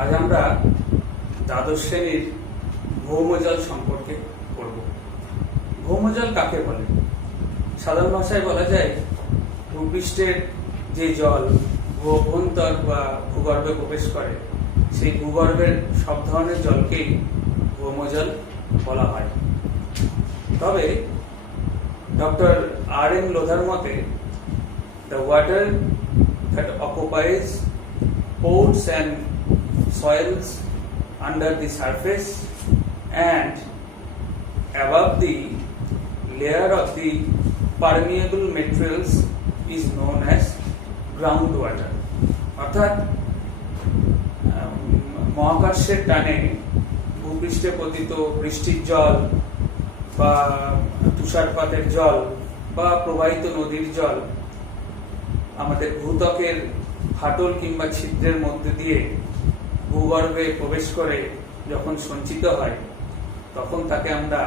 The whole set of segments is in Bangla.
আজ আমরা দ্বাদশ শ্রেণীর ভৌমজল সম্পর্কে পড়ব। ভৌমজল কাকে বলে? সাধারণ ভাষায় বলা যায় ভূপৃষ্ঠের যে জল ভূঅভ্যন্তর বা ভূগর্ভে প্রবেশ করে সেই ভূগর্ভের সব ধরনের জলকেই ভৌমজল বলা হয়। তবে ডক্টর আর.এন. লোধার মতে the water that occupies pores and soils under the surface and above the layer of the permeable materials is known as groundwater. অর্থাৎ মহাকাশের টানে ভূপৃষ্ঠে পতিত বৃষ্টির জল বা তুষারপাতের জল বা প্রবাহিত নদীর জল আমাদের ভূত্বকের ফাটল কিংবা ছিদ্রের মধ্যে দিয়ে ভূগর্ভে প্রবেশ করে যখন সঞ্চিত হয় তখন তাকে আমরা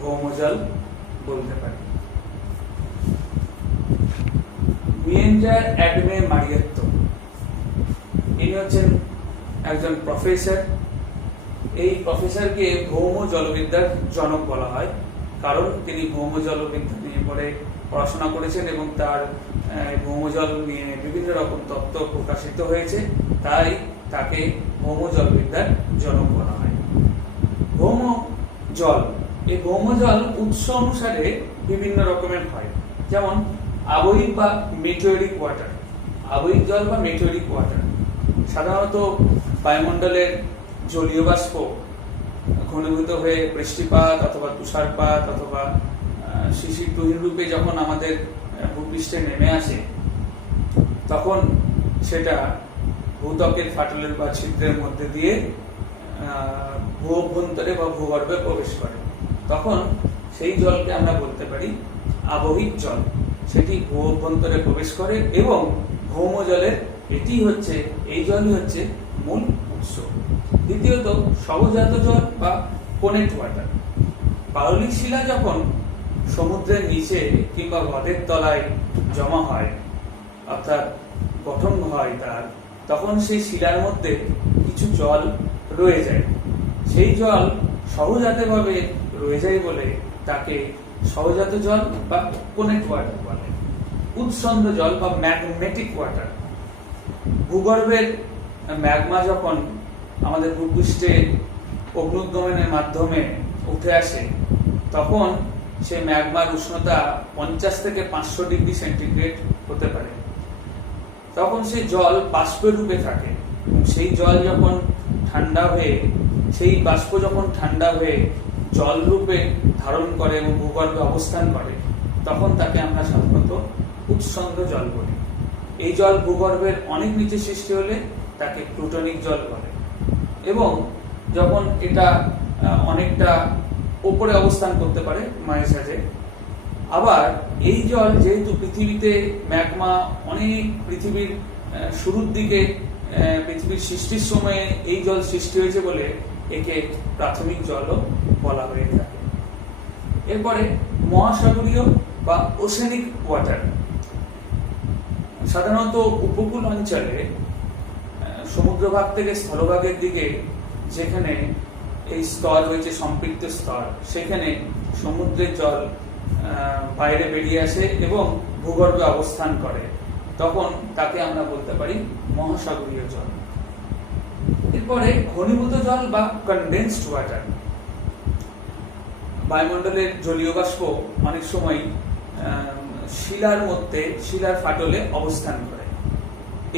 ভৌমজল বলতে পারি। মিয়েন্টার অ্যাডমে মারিয়েত্তো ইনি হচ্ছেন একজন প্রফেসর। এই প্রফেসরকে ভৌম জলবিদ্যার জনক বলা হয়, কারণ তিনি ভৌম জলবিদ্যা নিয়ে পরে পড়াশোনা করেছেন এবং তার ভৌমজল নিয়ে বিভিন্ন রকম তত্ত্ব প্রকাশিত হয়েছে, তাই তাকে ভৌম জলবিদ্যার জনক বলা হয়। ভৌম জল, এই ভৌম জল উৎস অনুসারে বিভিন্ন রকমের হয়, যেমন আবহিক বা মেটিওরিক ওয়াটার। আবহিক জল বা মেটিওরিক ওয়াটার সাধারণত বায়ুমণ্ডলের জলীয় বাষ্প ঘনীভূত হয়ে বৃষ্টিপাত অথবা তুষারপাত অথবা শিশির তুহিন রূপে যখন আমাদের ভূপৃষ্ঠে নেমে আসে তখন সেটা ভূত্বকের ফাটলের বা ছিদ্রের মধ্যে দিয়ে ভূ অভ্যন্তরে বা ভূগর্ভে প্রবেশ করে। তখন সেই জলকে আমরা বলতে পারি আবহিক জল। সেটি ভূ অভ্যন্তরে প্রবেশ করে এবং ভৌম জলের এই জলই হচ্ছে মূল উৎস। দ্বিতীয়ত সহজাত জল বা কোনেট ওয়াটার। পাললিক শিলা যখন সমুদ্রের নিচে কিংবা হ্রদের তলায় জমা হয় অর্থাৎ গঠন হয় তার, তখন সেই শিলার মধ্যে কিছু জল রয়ে যায়। সেই জল সহজাতভাবে রয়ে যায় বলে তাকে সহজাত জল বা কোনেট ওয়াটার বলে। উৎসন্দ জল বা ম্যাগনেটিক ওয়াটার। ভূগর্ভের ম্যাগমা যখন আমাদের ভূপৃষ্ঠে অগ্নুদ্গমনের মাধ্যমে উঠে আসে তখন সেই ম্যাগমার উষ্ণতা 50 থেকে 500 ডিগ্রি সেন্টিগ্রেড হতে পারে। তখন সেই জল বাষ্পের রূপে থাকে। সেই জল যখন ঠান্ডা হয়ে সেই বাষ্প যখন ঠান্ডা হয়ে জল রূপে ধারণ করে এবং ভূগর্ভে অবস্থান করে তখন তাকে আমরা সাধারণত উৎসন্দ জল বলি। এই জল ভূগর্ভের অনেক নিচে সৃষ্টি হলে তাকে প্লুটোনিক জল বলে এবং যখন এটা অনেকটা উপরে অবস্থান করতে পারে মায়ের সাথে। আবার এই জল যেহেতু পৃথিবীতে ম্যাগমা অনেক পৃথিবীর শুরুর দিকে পৃথিবীর সৃষ্টির সময়ে এই জল সৃষ্টি হয়েছে বলে একে প্রাথমিক জলও বলা হয়ে থাকে। এরপরে মহাসাগরীয় বা ওশেনিক ওয়াটার। সাধারণত উপকূল অঞ্চলে সমুদ্রভাগ থেকে স্থলভাগের দিকে যেখানে এই স্তর রয়েছে সম্পৃক্ত স্তর, সেখানে সমুদ্রের জল বাইরে বেরিয়ে আসে এবং ভূগর্ভে অবস্থান করে, তখন তাকে আমরা বলতে পারি মহাসাগরীয় জল। এরপরে ঘনীভূত জল বা কনডেন্সড ওয়াটার। বায়ুমণ্ডলের জলীয় বাষ্প অনেক সময় শিলার মধ্যে শিলার ফাটলে অবস্থান করে।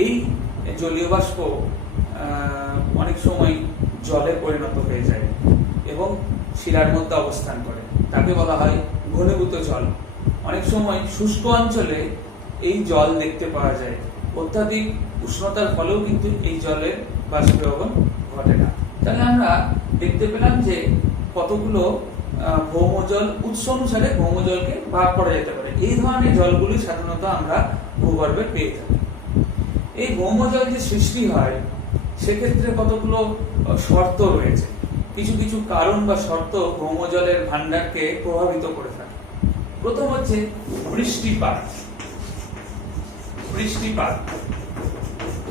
এই জলীয় বাষ্প অনেক সময় জলে পরিণত হয়ে যায় এবং শিলার মধ্যে অবস্থান করে, তাকে বলা হয় ঘনীভূত জল। অনেক সময় শুষ্ক অঞ্চলে এই জল দেখতে পাওয়া যায়। অত্যাধিক উষ্ণতার ফলেও কিন্তু এই জলের বাষ্পীভবন ঘটে না। তাহলে আমরা দেখতে পেলাম যে কতগুলো ভৌমজল উৎস অনুসারে ভৌমজলকে ভাগ করা যেতে পারে। এই ধরনের জলগুলি সাধারণত আমরা ভূগর্ভে পেয়ে থাকি। এই ভৌমজল যে সৃষ্টি হয় সেক্ষেত্রে কতগুলো শর্ত রয়েছে। কিছু কিছু কারণ বা শর্ত ভৌমজলের ভান্ডারকে প্রভাবিত করে থাকে। প্রথম হচ্ছে বৃষ্টিপাত।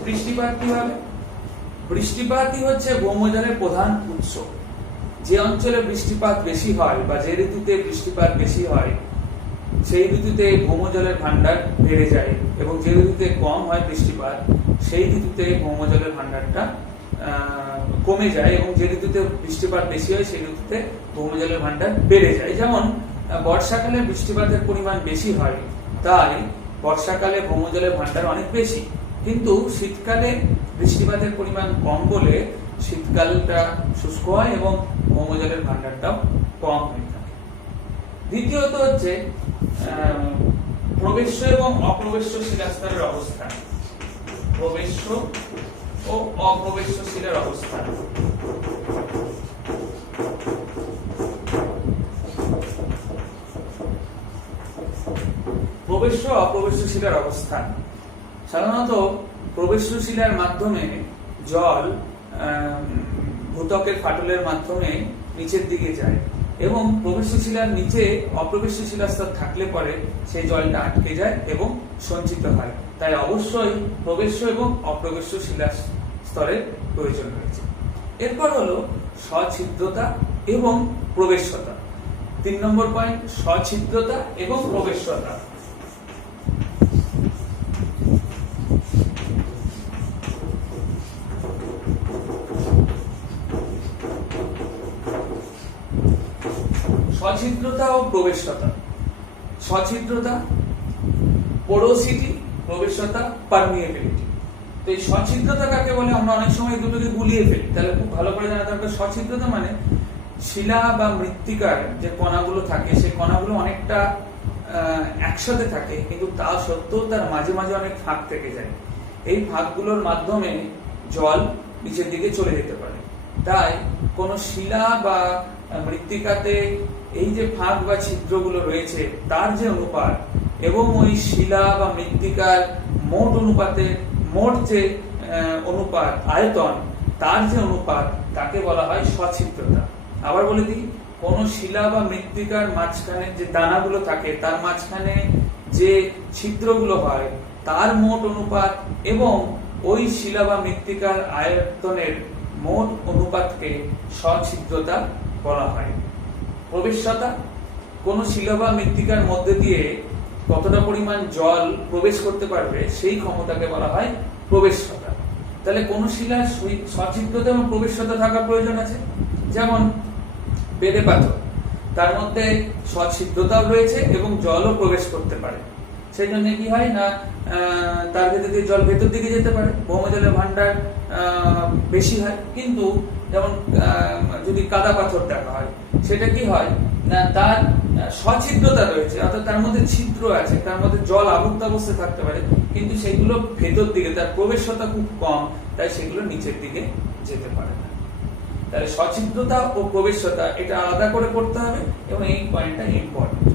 বৃষ্টিপাত কিভাবে? বৃষ্টিপাতই হচ্ছে ভৌমজলের প্রধান উৎস। যে অঞ্চলে বৃষ্টিপাত বেশি হয় বা যে ঋতুতে বৃষ্টিপাত বেশি হয় সেই ঋতুতে ভৌমজলের ভান্ডার বেড়ে যায়, এবং যে ঋতুতে কম হয় বৃষ্টিপাত সেই ঋতুতে ভৌমজলের ভান্ডারটা কমে যায়, এবং যে ঋতুতে বৃষ্টিপাত বেশি হয় সেই ঋতুতে ভৌমজলের ভান্ডার বেড়ে যায়। যেমন বর্ষাকালে বৃষ্টিপাতের পরিমাণ বেশি হয়, তাই বর্ষাকালে ভৌমজলের ভান্ডার অনেক বেশি, কিন্তু শীতকালে বৃষ্টিপাতের পরিমাণ কম বলে শীতকালটা শুষ্ক হয় এবং ভৌমজলের ভান্ডারটাও কম হয়ে থাকে। দ্বিতীয়ত হচ্ছে প্রবেশ্য এবং অপ্রবেশ্য শিলাস্তরের অবস্থান। প্রবেশ্য ও অপ্রবেশ্য শিলার অবস্থান। প্রবেশ্য ও অপ্রবেশ্য শিলার অবস্থান। সাধারণত প্রবেশ্য শিলার মাধ্যমে জল ভূত্বকের ফাটলের মাধ্যমে নিচের দিকে যায়, এবং প্রবেশ্য শিলার নিচে অপ্রবেশ্য শিলাস্তর থাকলে পরে সেই জলটা আটকে যায় এবং সঞ্চিত হয়। তাই অবশ্যই প্রবেশ্য এবং অপ্রবেশ্য শিলাস্তরের প্রয়োজন রয়েছে। এরপর হলো সছিদ্রতা এবং প্রবেশ্যতা। 3 নম্বর পয়েন্ট, সছিদ্রতা এবং প্রবেশ্যতা। সছিদ্রতা ও প্রবেশ্যতা। সছিদ্রতা পোরোসিটি, প্রবেশ্যতা পারমিয়েবিলিটি। তো এই সছিদ্রতা কাকে বলে আমরা অনেক সময় দুটোকে গুলিয়ে ফেলি, তাহলে খুব ভালো করে জানা দরকার। সছিদ্রতা মানে শিলা বা মৃত্তিকার যে কণাগুলো থাকে সেই কণাগুলো অনেকটা একসাথে থাকে, কিন্তু তা সত্ত্বেও তার মাঝে মাঝে অনেক ফাঁক থেকে যায়। এই ফাঁকগুলোর মাধ্যমে জল নিচের দিকে চলে যেতে পারে। তাই কোন শিলা বা মৃত্তিকাতে এই যে ফাঁক বা ছিদ্রগুলো রয়েছে তার যে অনুপাত এবং ওই শিলা বা মৃত্তিকার মোট অনুপাতে মোট যে অনুপাত আয়তন তার যে অনুপাত তাকে বলা হয় সছিদ্রতা। আবার বলে দিই, কোন শিলা বা মৃত্তিকার মাঝখানে যে দানাগুলো থাকে তার মাঝখানে যে ছিদ্রগুলো হয় তার মোট অনুপাত এবং ওই শিলা বা মৃত্তিকার আয়তনের মোট অনুপাতকে সছিদ্রতা বলা হয়। প্রবেশ্যতা, কোন শিলা বা মৃত্তিকার মধ্যে দিয়ে কতটা পরিমাণ জল প্রবেশ করতে পারবে সেই ক্ষমতাকে বলা হয় প্রবেশ্যতা। তাহলে কোন শিলার সছিদ্রতা এবং প্রবেশ্যতা থাকার প্রয়োজন আছে। যেমন বেলে পাথর, তার মধ্যে সছিদ্রতাও রয়েছে এবং জলও প্রবেশ করতে পারে। সেই জন্য কি হয় না, তার ভেতর দিয়ে জল ভেতর দিকে যেতে পারে, ভৌমজলের ভান্ডার বেশি হয়। কিন্তু যেমন যদি কাদা পাথর দেখা হয় সেটা কি হয় না, তার সছিদ্রতা রয়েছে, অর্থাৎ তার মধ্যে ছিদ্র আছে, তার মধ্যে জল আবদ্ধ অবস্থায় থাকতে পারে, কিন্তু সেগুলো ভেতর দিকে, তার প্রবেশ্যতা খুব কম, তাই সেগুলো নিচের দিকে যেতে পারে না। তাহলে সছিদ্রতা ও প্রবেশ্যতা এটা আলাদা করে করতে হবে এবং এই পয়েন্টটা ইম্পর্টেন্ট।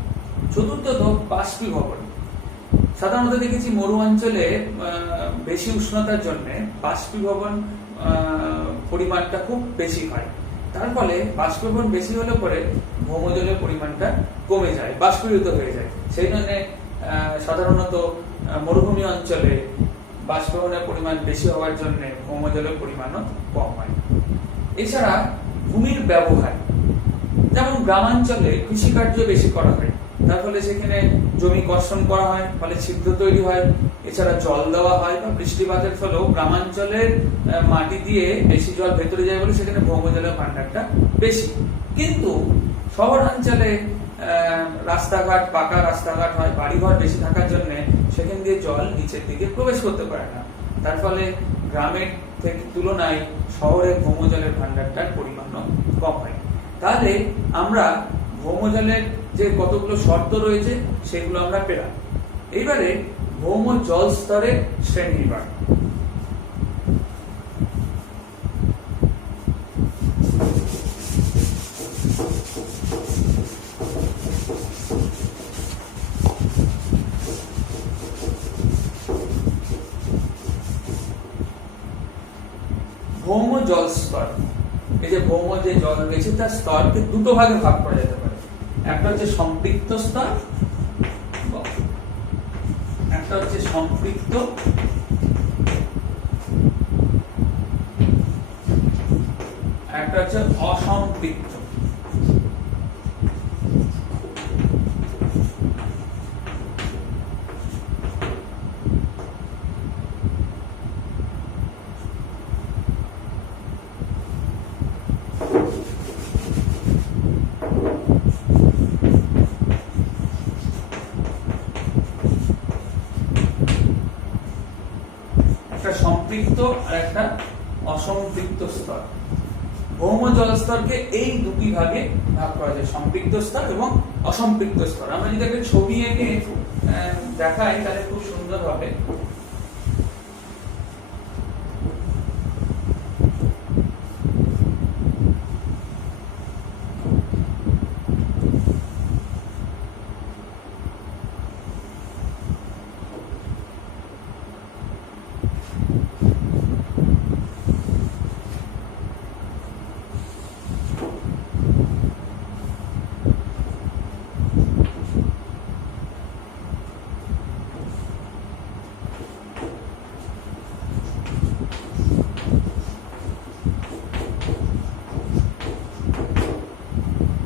চতুর্থত বাষ্পীভবন। সাধারণত দেখেছি মরু অঞ্চলে বেশি উষ্ণতার জন্য বাষ্পীভবন পরিমাণটা খুব বেশি হয়। তার ফলে বাষ্পীভবন বেশি হলে পরে ভৌমজলের পরিমাণটা কমে যায়, বাষ্পীভূত হয়ে যায়। সেই জন্য সাধারণত মরুভূমি অঞ্চলে বাষ্পীভবনের পরিমাণ বেশি হওয়ার জন্য ভৌমজলের পরিমাণও কম হয়। এছাড়া ভূমির ব্যবহার, যেমন গ্রামাঞ্চলে কৃষিকার্য বেশি করা হয়, তার ফলে সেখানে জমি কর্ষণ করা হয়, ফলে ছিদ্র তৈরি হয়। এছাড়া জল দেওয়া হয় বা বৃষ্টিপাতের ফলেও গ্রামাঞ্চলের মাটি দিয়ে বেশি জল ভেতরে যায় বলে সেখানে ভৌমজলের ভান্ডারটা বেশি। কিন্তু শহরাঞ্চলে রাস্তাঘাট, পাকা রাস্তাঘাট হয়, বাড়িঘর বেশি থাকার জন্য সেখান দিয়ে জল নিচের দিকে প্রবেশ করতে পারে না। তার ফলে গ্রামের থেকে তুলনায় শহরে ভৌমজলের ভান্ডারটার পরিমাণও কম হয়। তাহলে আমরা ভৌমজলের যে কতগুলো শর্ত রয়েছে সেগুলো আমরা পেলাম। এইবারে ভৌম জল স্তরের শ্রেণীবিভাগ। ভৌম জল স্তর, এই যে ভৌম যে জল রয়েছে তার স্তরকে দুটো ভাগে ভাগ করা যেতে পারে। একটা হচ্ছে সম্পৃক্ত স্তর, একটা হচ্ছে সম্পৃক্ত একটা হচ্ছে অসম্পৃক্ত। একটা সম্পৃক্ত আর একটা অসম্পৃক্ত স্তর। ভৌম জলস্তরকে এই দুটি ভাগে ভাগ করা যায়, সম্পৃক্ত স্তর এবং অসম্পৃক্ত স্তর। আমরা যদি একটা ছবি এঁকে দেখাই তাহলে খুব সুন্দর হবে।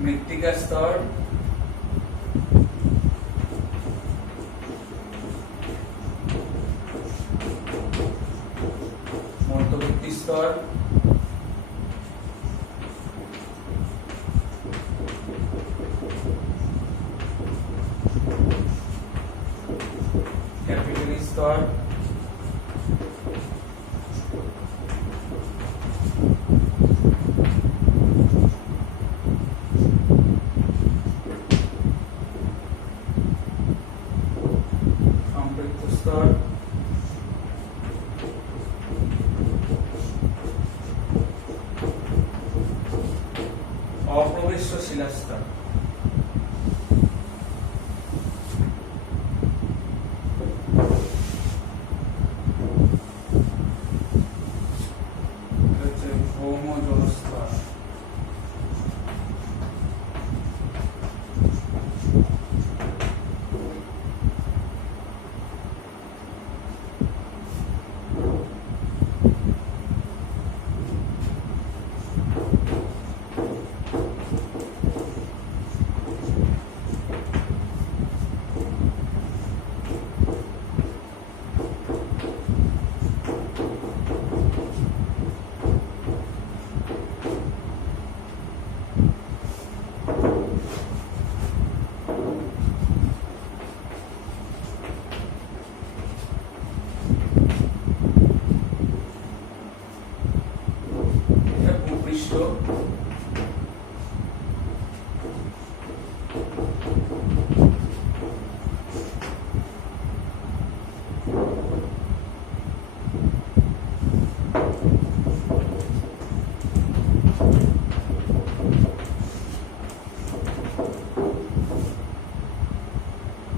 মৃত্তিকা স্তর, মধ্যবর্তী স্তর, ক্যাপিলারি স্তর, সম্পৃক্ত স্তর, অপ্রবেশ্য শিলাস্তর। ভৌম জলস্তর। ভূপৃষ্ঠ,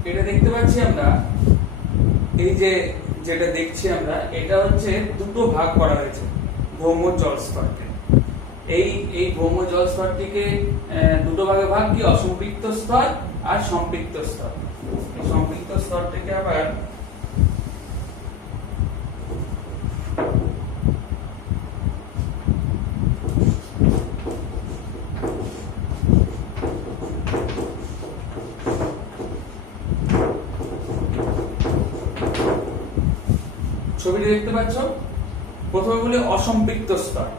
এটা দেখতে পাচ্ছি আমরা, এই যে যেটা দেখছি আমরা, এটা হচ্ছে দুটো ভাগ করা হয়েছে ভৌম জলস্তরকে। এই ভৌম জলস্তরটিকে দুটো ভাগে ভাগ, কি অসম্পৃক্ত স্তর আর সম্পৃক্ত স্তর। এই সম্পৃক্ত স্তরটিকে আবার ছবিটি দেখতে পাচ্ছ। প্রথমে বলি অসম্পৃক্ত স্তর,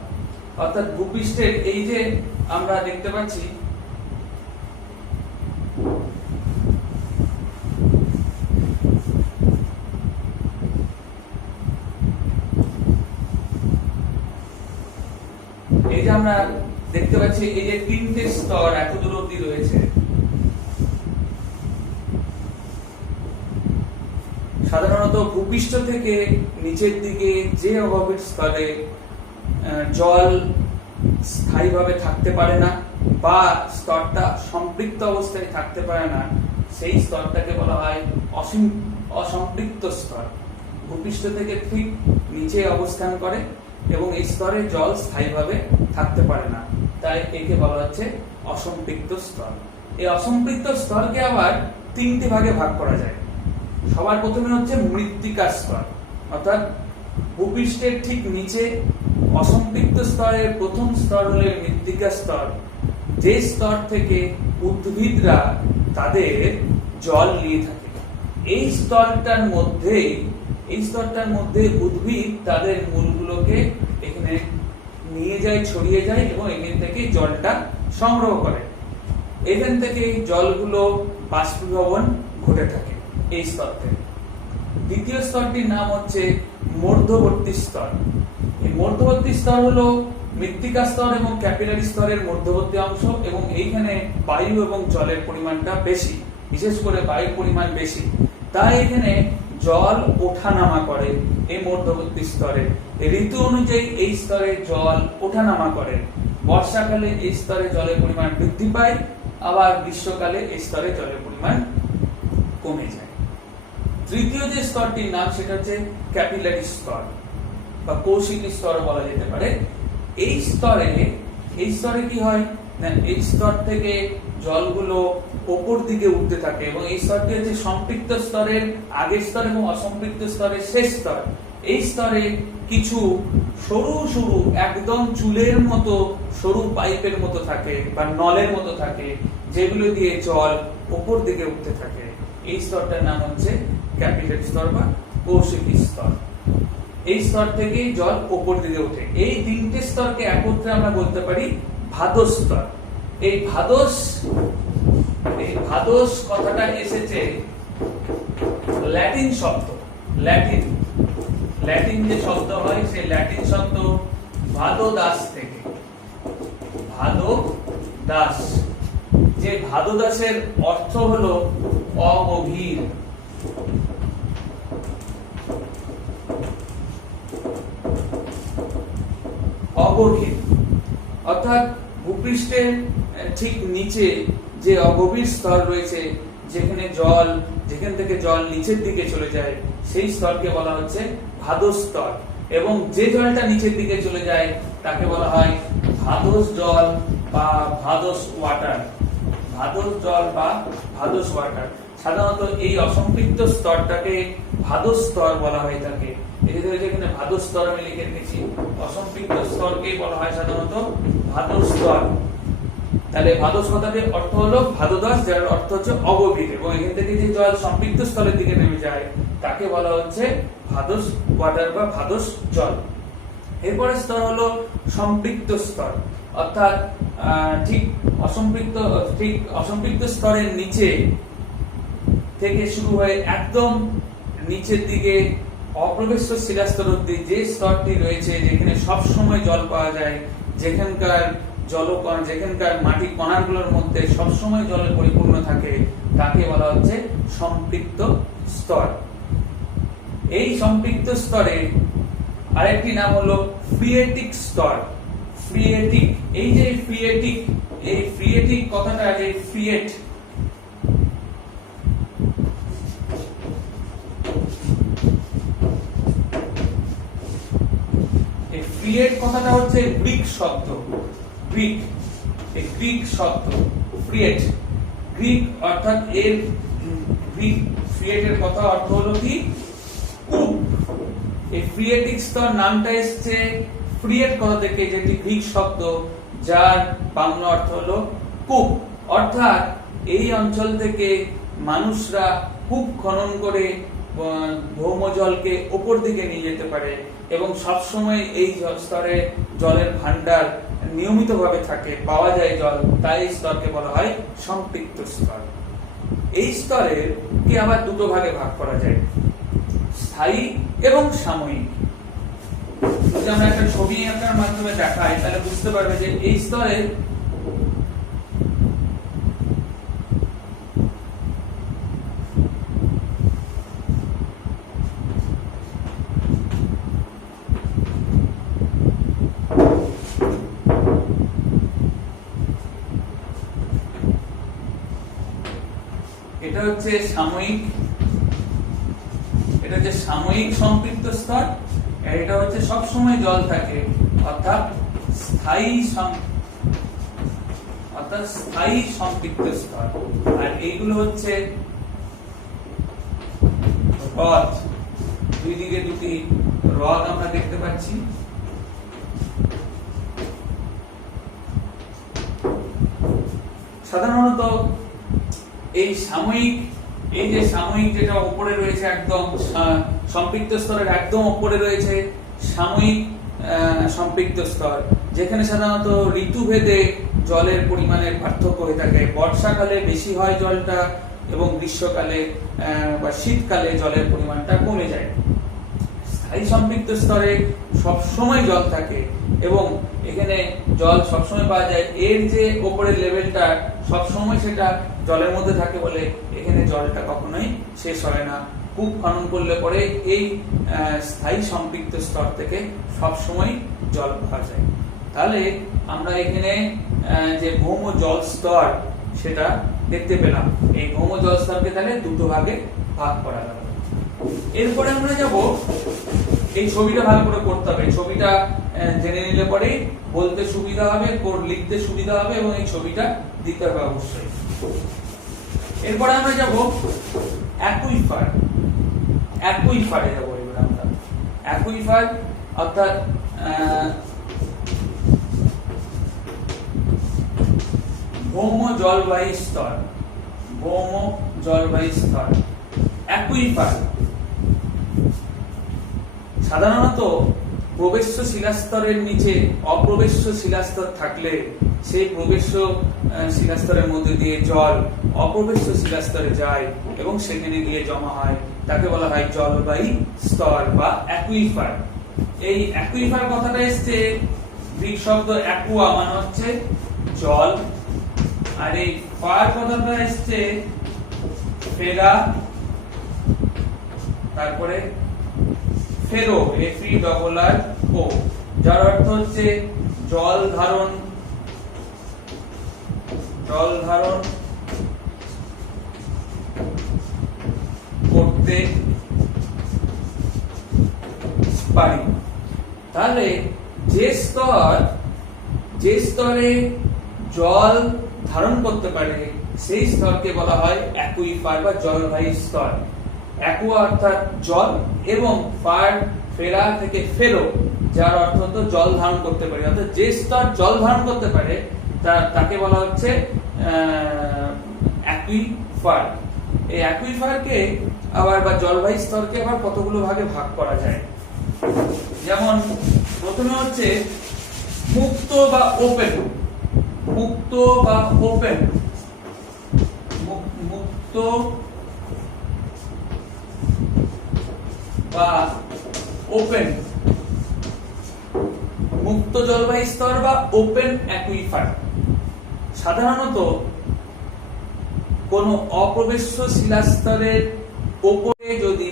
অর্থাৎ ভূপৃষ্ঠের এই যে আমরা দেখতে পাচ্ছি এই যে আমরা দেখতে পাচ্ছি এই যে তিনটে স্তর এত দূর অব্দি রয়েছে। সাধারণত ভূপৃষ্ঠ থেকে নিচের দিকে যে অগভীর স্তরে জল স্থায়ীভাবে থাকতে পারে না বা স্তরটা সম্পৃক্ত অবস্থায় থাকতে পারে না, সেই স্তরটাকে বলা হয় অসম্পৃক্ত স্তর। ভূপৃষ্ঠ থেকে ঠিক নিচে অবস্থান করে এবং এই স্তরে জল স্থায়ীভাবে থাকতে পারে না, তাই একে বলা হচ্ছে অসম্পৃক্ত স্তর। এই অসম্পৃক্ত স্তরকে আবার তিনটি ভাগে ভাগ করা যায়। সবার প্রথমে হচ্ছে মৃত্তিকা স্তর, অর্থাৎ ভূপৃষ্ঠের ঠিক নিচে অসম্পৃক্ত স্তরের প্রথম স্তর হলো মৃত্তিকা স্তর, যে স্তর থেকে উদ্ভিদরা তাদের জল নিয়ে থাকে। এই স্তরটার মধ্যে উদ্ভিদ তাদের মূলগুলোকে এখানে নিয়ে যায়, ছড়িয়ে যায় এবং এখান থেকে জলটা সংগ্রহ করে। এখান থেকে জলগুলো বাষ্পীভবন ঘটে থাকে এই স্তর থেকে। দ্বিতীয় স্তরটির নাম হচ্ছে মধ্যবর্তী স্তর। এই মধ্যবর্তী স্তর হলো মৃত্তিকা স্তর এবং ক্যাপিলারি স্তরের মধ্যবর্তী অংশ, এবং এইখানে বায়ু এবং জলের পরিমাণটা বেশি, বিশেষ করে বায়ুর পরিমাণ বেশি, তাই এখানে জল ওঠানামা করে। এই মধ্যবর্তী স্তরে ঋতু অনুযায়ী এই স্তরে জল ওঠানামা করে। বর্ষাকালে এই স্তরে জলের পরিমাণ বৃদ্ধি পায়, আবার গ্রীষ্মকালে এই স্তরে জলের পরিমাণ কমে যায়। তৃতীয় যে স্তরটির নাম সেটা হচ্ছে ক্যাপিলারি স্তর বা কৌশিকী স্তর বলা যেতে পারে। এই স্তরে কি হয় না, এই স্তর থেকে জলগুলো উপর দিকে উঠতে থাকে, এবং এই স্তরটি হচ্ছে সম্পৃক্ত স্তরের আগের স্তর এবং অসম্পৃক্ত স্তরের শেষ স্তর। এই স্তরে কিছু সরু সরু একদম চুলের মতো সরু পাইপের মতো থাকে বা নলের মতো থাকে, যেগুলো দিয়ে জল উপর দিকে উঠতে থাকে। এই স্তরটার নাম হচ্ছে ক্যাপিলারি স্তর বা কৌশিকী স্তর। এই স্তর থেকে জল উপর দিকে ওঠে। এই তিনটে স্তরকে একত্রে আমরা বলতে পারি ভাদস স্তর। এই ভাদস কথাটা এসেছে ল্যাটিন শব্দ, ল্যাটিন যে শব্দ হয় সেই ল্যাটিন শব্দ ভাদোদাস থেকে। ভাদোদাস, যে ভাদোদাসের অর্থ হলো অগভীর। অগভীর অর্থাৎ ভূপৃষ্ঠের ঠিক নিচে যে অগভীর স্তর রয়েছে, যেখান থেকে জল নিচের দিকে চলে যায়, সেই স্তরকে বলা হচ্ছে ভাদস স্তর। এবং যে জলটা নিচের দিকে চলে যায় তাকে বলা হয় ভাদস জল বা ভাদস ওয়াটার। ভাদস জল বা ভাদস ওয়াটার। সাধারণত এই অসম্পৃক্ত স্তরটাকে ভাদস স্তর বলা হয়ে থাকে। যেখানে ভাদস স্তর আমি লিখে রেখেছি, অসম্পৃক্ত স্তরকে বলা হয় সাধারণত ভাদস স্তর। তাহলে ভাদস কথাটির অর্থ হলো ভাদোদাস, যার অর্থ হচ্ছে অগভীর, এবং এখান থেকে যে জল সম্পৃক্ত স্তরের দিকে নেমে যায় তাকে বলা হচ্ছে ভাদস ওয়াটার বা ভাদস জল। এরপরে স্তর হলো সম্পৃক্ত স্তর, অর্থাৎ ঠিক অসম্পৃক্ত স্তরের নিচে থেকে শুরু হয়ে একদম নিচের দিকে অপ্রবেশ্য শিলাস্তর অবধি যে স্তরটি রয়েছে, যেখানে সব সময় জল পাওয়া যায়, যেখানকার মাটি কণাগুলোর মধ্যে সবসময় জলে পরিপূর্ণ থাকে, তাকে বলা হচ্ছে সম্পৃক্ত স্তর। এই সম্পৃক্ত স্তরে আরেকটি নাম হলো ফ্রিয়েটিক স্তর। ফ্রিয়েটিক, এই যে ফ্রিয়েটিক কথাটা, এই ফ্রিয়েট, ফ্রিয়েট কথাটা হচ্ছে গ্রিক শব্দ। গ্রিক শব্দ ফ্রিয়েট, গ্রিক অর্থাৎ এর গ্রিক ফ্রিয়েটের কথা অর্থ হলো কি কূপ। এই ফ্রিয়েটিক স্তর নামটা এসেছে ফ্রিয়েট কথা থেকে, যেটি গ্রিক শব্দ, যার বাংলা অর্থ হলো কূপ। অর্থাৎ এই অঞ্চল থেকে মানুষরা কূপ খনন করে ভৌমজলকে উপর দিকে নিয়ে যেতে পারে, এবং সবসময় এই স্তরে জলের ভান্ডার নিয়মিতভাবে থাকে, পাওয়া যায় জল, তাই এই স্তরকে বলা হয় সম্পৃক্ত স্তর। এই স্তরের কে আবার দুটো ভাগে ভাগ করা যায়, স্থায়ী এবং সাময়িক। যদি আমরা একটা ছবি আঁকার মাধ্যমে দেখাই তাহলে বুঝতে পারবে যে এই স্তরে এটা হচ্ছে সাময়িক সম্পৃক্ত স্তর, এটা হচ্ছে সব সময় জল থাকে, অর্থাৎ স্থায়ী সম্পৃক্ত স্তর। আর এইগুলো হচ্ছে হ্রদ, দুই দিকে দুটি হ্রদ আমরা দেখতে পাচ্ছি। সাধারণত এই যে সাময়িক যেটা উপরে রয়েছে, একদম সম্পৃক্ত স্তরের একদম উপরে রয়েছে সাময়িক সম্পৃক্ত স্তর, যেখানে সাধারণত ঋতুভেদে জলের পরিমাণের পার্থক্য হয়ে থাকে। বর্ষাকালে বেশি হয় জলটা এবং গ্রীষ্মকালে বা শীতকালে জলের পরিমাণটা কমে যায়। স্থায়ী সম্পৃক্ত স্তরে সবসময় জল থাকে এবং এখানে জল সবসময় পাওয়া যায়। এর যে উপরের লেভেলটা সবসময় সেটা জলের মধ্যে থাকে বলে এখানে জলটা কখনোই শেষ হয় না। কূপ খনন করলে পরে এই স্থায়ী সম্পৃক্ত স্তর থেকে সবসময় জল পাওয়া যায়। তাহলে আমরা এখানে যে ভৌম জল স্তর সেটা দেখতে পেলাম। এই ভৌম জল স্তরকে তাহলে দুটো ভাগে ভাগ করা গেল। এরপরে আমরা যাব, এই ছবিটা ভালো করে করতে হবে। ছবিটা জেনে নিলে পরে বলতে সুবিধা হবে, লিখতে সুবিধা হবে এবং এই ছবিটা দিতে হবে অবশ্যই। এরপরে আমরা যাব অ্যাকুইফারে যাব। এবার আমরা অ্যাকুইফার অর্থাৎ ভৌম জলবায়ু স্তর। অ্যাকুইফার সাধারণত প্রবেশ্য শিলাস্তরের নিচে অপ্রবেশ্য শিলাস্তর থাকলে সেই প্রবেশ্য শিলাস্তরের মধ্যে দিয়ে জল অপ্রবেশ্য শিলাস্তরে যায় এবং সেখানে গিয়ে জমা হয়, তাকে বলা হয় জলবায়ু স্তর বা অ্যাকুইফার। এই অ্যাকুইফার কথাটা এসছে গ্রিক শব্দ অ্যাকুয়া, মানে হচ্ছে জল, আর এই ফার কথাটা এসছে ফেরা, তারপরে ফেরো, FERRO, যার অর্থ হচ্ছে জল ধারণ করতে পারি। তাহলে যে স্তরে জল ধারণ করতে পারে সেই স্তরকে বলা হয় অ্যাকুইফার বা জলবায়ু স্তর। অ্যাকুয়া অর্থাৎ জল এবং ফেরা থেকে ফেরো, যার অর্থ হতো জল ধারণ করতে পারে। অর্থাৎ যে স্তর জল ধারণ করতে পারে তাকে বলা হচ্ছে অ্যাকুইফার। এই অ্যাকুইফারকে আবার বা জলবায়ু স্তরকে আবার কতগুলো ভাগে ভাগ করা যায়। যেমন প্রথমে হচ্ছে মুক্ত বা ওপেন। মুক্ত বা ওপেন মুক্ত জলবায়ু স্তর বা ওপেন অ্যাকুইফার। সাধারণত কোন অপ্রবেশ্য শিলাস্তরের উপরে যদি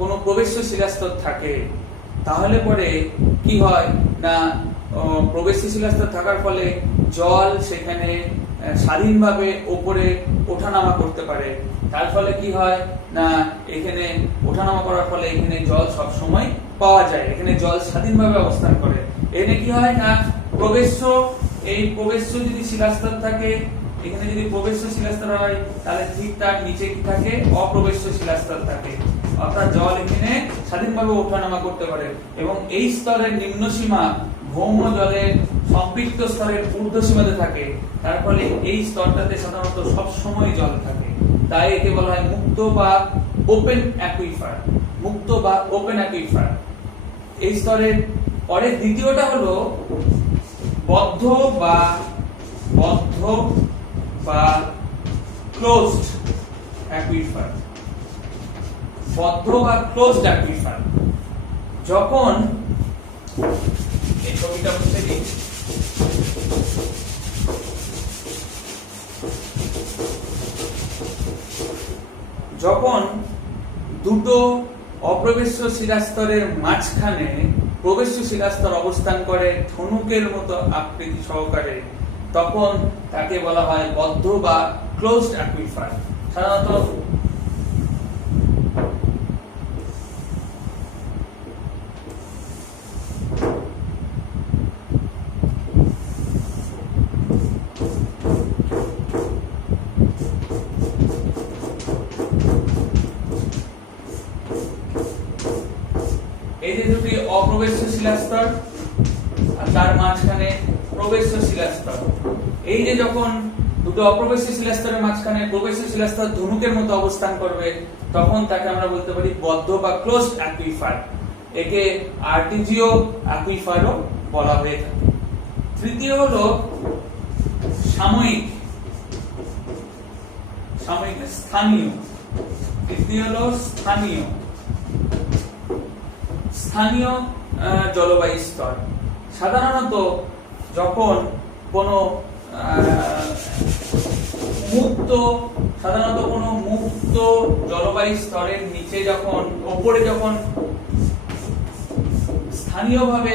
কোনো প্রবেশ্য শিলাস্তর থাকে তাহলে পরে কি হয় না, প্রবেশ্য শিলাস্তর থাকার ফলে জল সেখানে স্বাধীনভাবে উপরে ওঠানামা করতে পারে। তার ফলে কি হয় না, এখানে ওঠানামা করার ফলে এখানে জল সব সময় পাওয়া যায়, এখানে জল স্বাধীনভাবে অবস্থান করে। এখানে কি হয় না, প্রবেশ্য যদি শিলাস্তর থাকে, এখানে যদি প্রবেশ্য শিলাস্তর হয় তাহলে ঠিক তার নিচে কি থাকে, অপ্রবেশ্য শিলাস্তর থাকে। অর্থাৎ জল এখানে স্বাধীনভাবে ওঠানামা করতে পারে এবং এই স্তরের নিম্ন সীমা ভৌম জলের সম্পৃক্ত স্তরের ঊর্ধ্ব সীমাতে থাকে। তার ফলে এই স্তরটাতে সাধারণত সব সময় জল থাকে, তাই একে বলা হয় মুক্ত বা ওপেন অ্যাকুইফার। এই স্তরের পরে দ্বিতীয়টা হলো বদ্ধ বা ক্লোজড অ্যাকুইফার। যখন এই ছবিটা বুঝতে দিই, যখন দুটো অপ্রবেশ্য শিলাস্তরের মাঝখানে প্রবেশ্য শিলাস্তর অবস্থান করে ধনুকের মতো আকৃতি সহকারে, তখন তাকে বলা হয় বদ্ধ বা ক্লোজড অ্যাকুইফার। সাধারণত এই যে দুটি অপ্রবেশ্য শিলাস্তর আর তার মাঝখানে প্রবেশ্য শিলাস্তর, এই যে যখন দুটো অপ্রবেশ্য শিলাস্তরের মাঝখানে প্রবেশ্য শিলাস্তর ধনুকের মতো অবস্থান করবে, তখন তাকে আমরা বলতে পারি বদ্ধ বা ক্লোজড অ্যাকুইফার। একে আর্টিজিও অ্যাকুইফারও বলা হয়ে থাকে। তৃতীয় হলো সাময়িক, সাময়িক স্থানীয়। তৃতীয় হলো স্থানীয়, স্থানীয় জলবায়ু স্তর। সাধারণত যখন কোনো মুক্ত জলবায়ু স্তরের নিচে যখন ওপরে যখন স্থানীয়ভাবে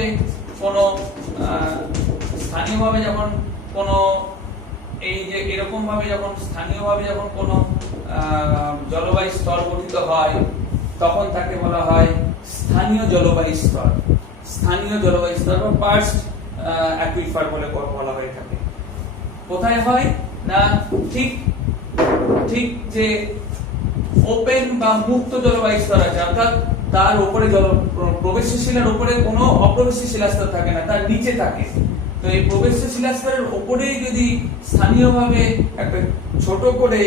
যখন কোনো এই যে এরকম ভাবে যখন স্থানীয়ভাবে যখন কোনো জলবায়ু স্তর গঠিত হয়, তখন তাকে বলা হয় স্থানীয় জলবায়ু স্তর। স্থানীয় জলবায়ু স্তর বা পার্সড অ্যাকুইফার বলে বলা হয়ে থাকে। কোথায় হয় না, ঠিক যে ওপেন বা মুক্ত জলবায়ু স্তর আছে, অর্থাৎ তার উপরে প্রবেশ্য শিলার উপরে কোনো অপ্রবেশ্য শিলাস্তর থাকে না, তার নিচে থাকে। তো এই প্রবেশ্য শিলাস্তরের উপরেই যদি স্থানীয়ভাবে একটা ছোট করে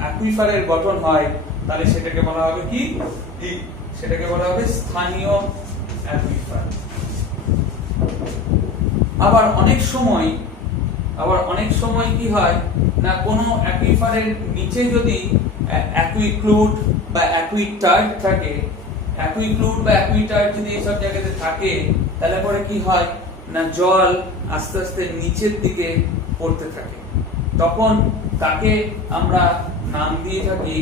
অ্যাকুইফারের গঠন হয়, তাহলে সেটাকে বলা হবে কি, সেটাকে বলা হবে স্থানীয় অ্যাকুইফার। আবার অনেক সময় কি হয় না, কোনো অ্যাকুইফারের নিচে যদি অ্যাকুইক্লুড বা অ্যাকুইটার্ড থাকে, অ্যাকুইক্লুড বা অ্যাকুইটার্ড যদি এইসব জায়গাতে থাকে, তাহলে পরে কি হয় না, জল আস্তে আস্তে নিচের দিকে পড়তে থাকে। তখন তাকে আমরা নাম দিয়ে থাকি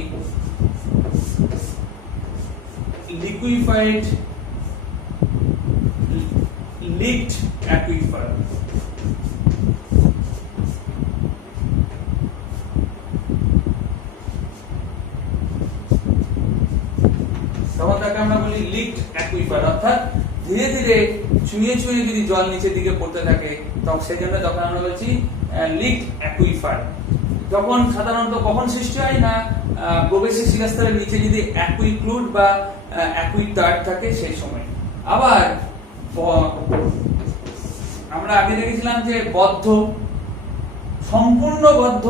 লিকুইফাইড লিকড অ্যাকুইফার। তখন তাকে আমরা বলি লিকড অ্যাকুইফার, অর্থাৎ ধীরে ধীরে ছুঁয়ে যদি জল নিচের দিকে পড়তে থাকে, তখন সেজন্য তখন আমরা বলছি লিকড অ্যাকুইফার। যখন সাধারণত কখন সৃষ্টি হয় না, প্রবেশ্য শিলাস্তরের নিচে যদি অ্যাকুইক্লুড বা অ্যাকুইটার্ড থাকে সেই সময়। আবার আমরা আগে দেখেছিলাম যে সম্পূর্ণ বদ্ধ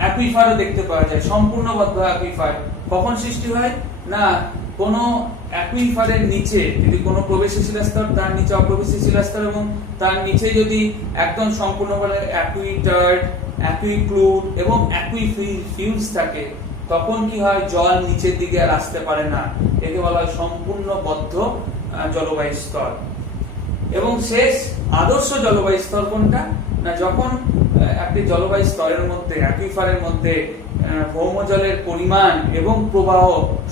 অ্যাকুইফারও দেখতে পাওয়া যায়। সম্পূর্ণ বদ্ধ অ্যাকুইফার কখন সৃষ্টি হয় না, কোন অ্যাকুইফারের নিচে যদি কোনো প্রবেশ্য শিলাস্তর, তার নিচে অপ্রবেশ্য শিলাস্তর, এবং তার নিচে যদি একদম সম্পূর্ণভাবে অ্যাকুইটার্ড, অ্যাকুইক্লুড এবং অ্যাকুইফিউজ থাকে, তখন কি হয়, জল নিচের দিকে আর আসতে পারে না। একে বলা হয় সম্পূর্ণ বদ্ধ জলবায়ু স্তর। এবং শেষ আদর্শ জলবায়ু স্তর কোনটা না, যখন একটি জলবায়ু স্তরের মধ্যে, অ্যাকুইফারের মধ্যে ভৌম জলের পরিমাণ এবং প্রবাহ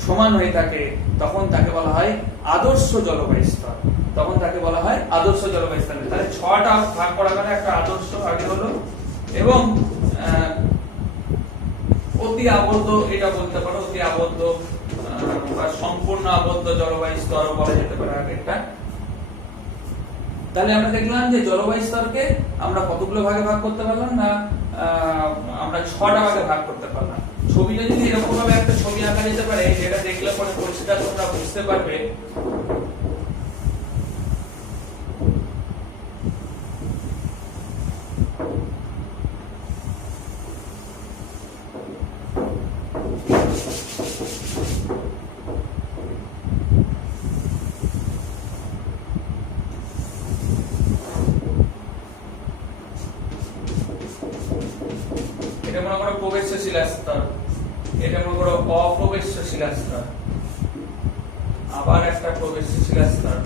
সমান হয়ে থাকে, তখন তাকে বলা হয় আদর্শ জলবায়ু স্তর। তখন তাকে বলা হয় আদর্শ জলবায়ু স্তর। তাহলে 6টা ভাগ করা গেল। একটা আদর্শ আগে হলো, এবং অতি আবদ্ধ, এটা বলতে পারো অতি আবদ্ধ বা সম্পূর্ণ আবদ্ধ জলবায়ু স্তর বলা যেতে পারে আগেরটা। তাহলে আমরা দেখলাম যে জলবায়ু স্তরকে আমরা কতগুলো ভাগে ভাগ করতে পারলাম না, আমরা 6টা ভাগে ভাগ করতে পারলাম। ছবিটা যদি এরকম ভাবে একটা ছবি আঁকা যেতে পারে, যেটা দেখলে পরে পরিষ্কার তোমরা বুঝতে পারবে। এটা মনে করো প্রবেশ্য শিলাস্তর, এটা মনে করো অপ্রবেশ্য শিলাস্তর, আবার একটা প্রবেশ্য শিলাস্তর,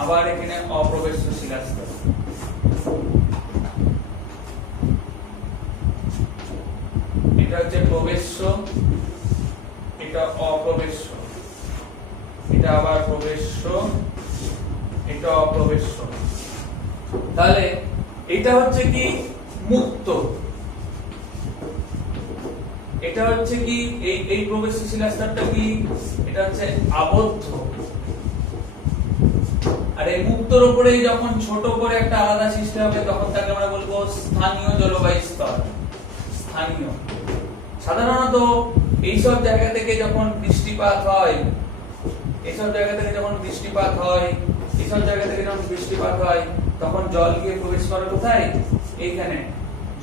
আবার এখানে অপ্রবেশ্য শিলাস্তর। এটা হচ্ছে প্রবেশ্য, এটা অপ্রবেশ্য, এটা আবার প্রবেশ্য, এটা অপ্রবেশ্য। তাহলে এটা হচ্ছে কি মুক্ত, এটা হচ্ছে কি এই প্রবেশ্য শিলাস্তরটা কি, এটা হচ্ছে আবদ্ধ। আর এই মুক্তর উপরে যখন ছোট করে একটা আলাদা সৃষ্টি হবে, তখন তাকে আমরা বলবো স্থানীয় জলবায়ু স্তর। স্থানীয় সাধারণত এইসব জায়গা থেকে যখন বৃষ্টিপাত হয়, এইসব জায়গা থেকে যখন বৃষ্টিপাত হয়, তখন জল গিয়ে প্রবেশ করে কোথায়? এইখানে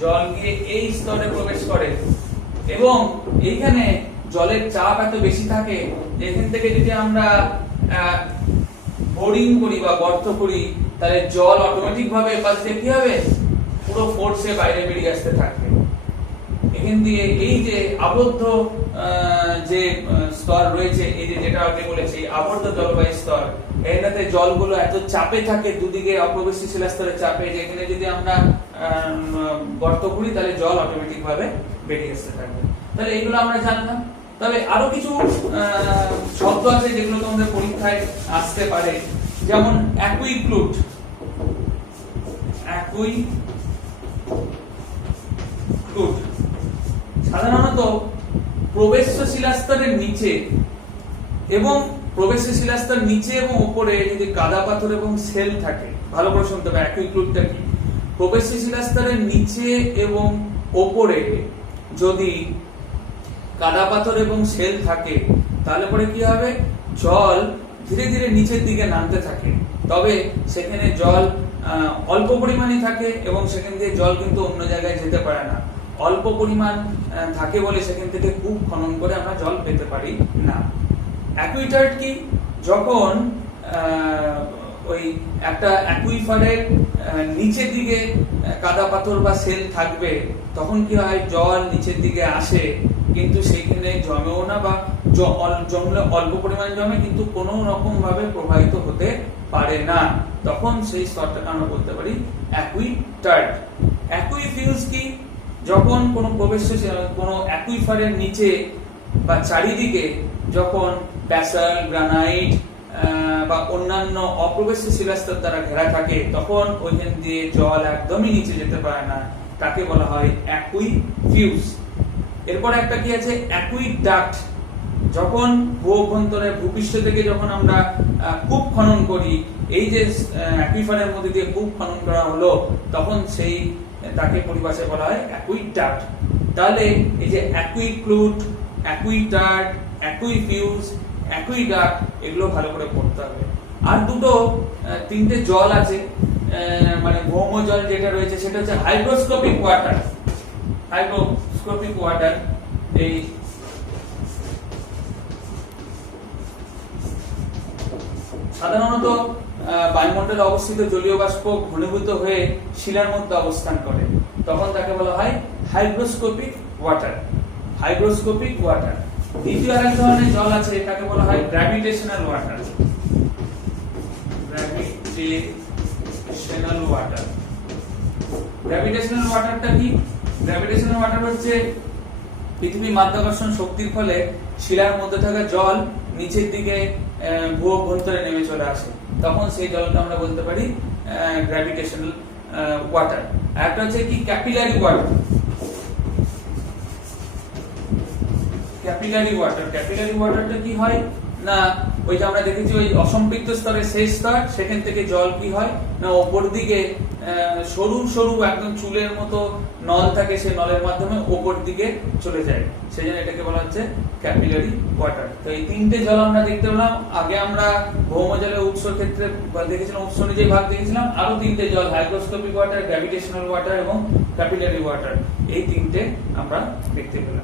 জল গিয়ে এই স্তরে প্রবেশ করে এবং এইখানে জলের চাপ এত বেশি থাকে যে এখান থেকে যদি আমরা বোরিং করি বা গর্ত করি তাহলে জল অটোমেটিক ভাবে পাশ দিয়ে কি হবে? পুরো ফোর্সে বাইরে বেরিয়ে আসতে থাকবে। এখান দিয়ে এই যে আবদ্ধ যে স্তর রয়েছে, এই যে যেটা আপনি বলেছি আবদ্ধ জলবায়ু স্তর, এটাতে জলগুলো এত চাপে থাকে দুদিকে অপ্রবেশী শিলাস্তরের চাপে, যে এখানে যদি আমরা গর্ত করি তাহলে জল অটোমেটিক ভাবে বেরিয়ে আসতে থাকবে। তাহলে এইগুলো আমরা জানলাম। তবে আরো কিছু শব্দ আছে যেগুলো তোমাদের পরীক্ষায় আসতে পারে, যেমন অ্যাকুইক্লুট। সাধারণত প্রবেশ্য শিলাস্তরের নিচে এবং প্রবেশ্য শিলাস্তর নিচে এবং উপরে যদি কাদা পাথর এবং সেল থাকে, ভালো করে শুনতে হবে অ্যাকুইক্লুটটা কি। প্রবেশ্য শিলাস্তরের নিচে এবং উপরে যদি কাদা পাথর এবং সেল থাকে তাহলে পরে কি হবে? জল ধীরে ধীরে নিচের দিকে নামতে থাকে, তবে সেখানে জল অল্প পরিমাণে থাকে এবং সেখান থেকে জল কিন্তু অন্য জায়গায় যেতে পারে না। অল্প পরিমাণ থাকে বলে সেখান থেকে কূপ খনন করে আমরা জল পেতে পারি না। অ্যাকুইটার্ট কি? যখন ওই একটা অ্যাকুইফারের নিচের দিকে কাদা পাথর বা সেল থাকবে, তখন কি হয়? জল নিচের দিকে আসে কিন্তু সেখানে জমেও না, বা জমলে অল্প পরিমাণ জমে কিন্তু কোনো রকম ভাবে প্রবাহিত হতে পারে না, তখন সেই স্তরটাকে আমরা বলতে পারি অ্যাকুইটার্ট। অ্যাকুইফিউজ কি? যখন কোনো প্রবেশ্য কোনো অ্যাকুইফারের নিচে বা চারিদিকে যখন ব্যাসাল্ট, গ্রানাইট বা অন্যান্য অপ্রবেশ্য শিলাস্তর দ্বারা ঘেরা থাকে, তখন ওইখান দিয়ে জল একদমই নিচে যেতে পারে না, তাকে বলা হয় অ্যাকুইফিউজ। এরপর একটা কি আছে? অ্যাকুইডাক্ট। যখন ভূ-অভ্যন্তরে ভূপৃষ্ঠ থেকে যখন আমরা কূপ খনন করি, এই যে অ্যাকুইফারের মধ্যে দিয়ে কূপ খনন করা হলো, তখন সেই তাকে পরিভাষায় বলা হয় অ্যাকুইডাক্ট। তাহলে এই যে অ্যাকুইক্লুট, অ্যাকুইটার্ট, অ্যাকুইফিউজ, অ্যাকুইডাক্ট, এগুলো ভালো করে পড়তে হবে। আর তিনটে জল আছে, মানে ভৌম জল যেটা রয়েছে সেটা হচ্ছে হাইগ্রোস্কোপিক ওয়াটার। হাইগ্রোস্কোপিক ওয়াটার এই সাধারণত বায়ুমণ্ডলে অবস্থিত জলীয় বাষ্প ঘনীভূত হয়ে শিলার মধ্যে অবস্থান করে, তখন তাকে বলা হয় হাইগ্রোস্কোপিক ওয়াটার। Hygroscopic water. দ্বিতীয় আরেক ধরনের জল আছে, এটাকে বলা হয় gravitational water. Gravitational water. Gravitational ওয়াটারটা কি? গ্র্যাভিটেশনাল ওয়াটার হচ্ছে পৃথিবীর মাধ্যাকর্ষণ শক্তির ফলে শিলার মধ্যে থাকা জল নিচের দিকে ভূ-অভ্যন্তরে নেমে চলে আসে, তখন সেই জলকে আমরা বলতে পারি গ্র্যাভিটেশনাল ওয়াটার। একটা হচ্ছে কি? Capillary water. Capillary water. Capillary ওয়াটারটা কি হয় না, ওই যে আমরা দেখেছি ওই অসম্পৃক্ত স্তরের শেষ স্তর, সেখান থেকে জল কি হয় না ওপর দিকে সরু সরু একদম চুলের মতো নল থাকে, সেই নলের মাধ্যমে ওপর দিকে চলে যায়, সেই জন্য এটাকে বলা হচ্ছে ক্যাপিলারি ওয়াটার। তো এই তিনটে জল আমরা দেখতে পেলাম। আগে আমরা ভৌম জলের উৎসর ক্ষেত্রে দেখেছিলাম, উৎস অনুযায়ী ভাগ দেখেছিলাম। আরো তিনটে জল, হাইগ্রোস্কোপিক ওয়াটার, গ্র্যাভিটেশনাল ওয়াটার এবং ক্যাপিলারি ওয়াটার, এই তিনটে আমরা দেখতে পেলাম।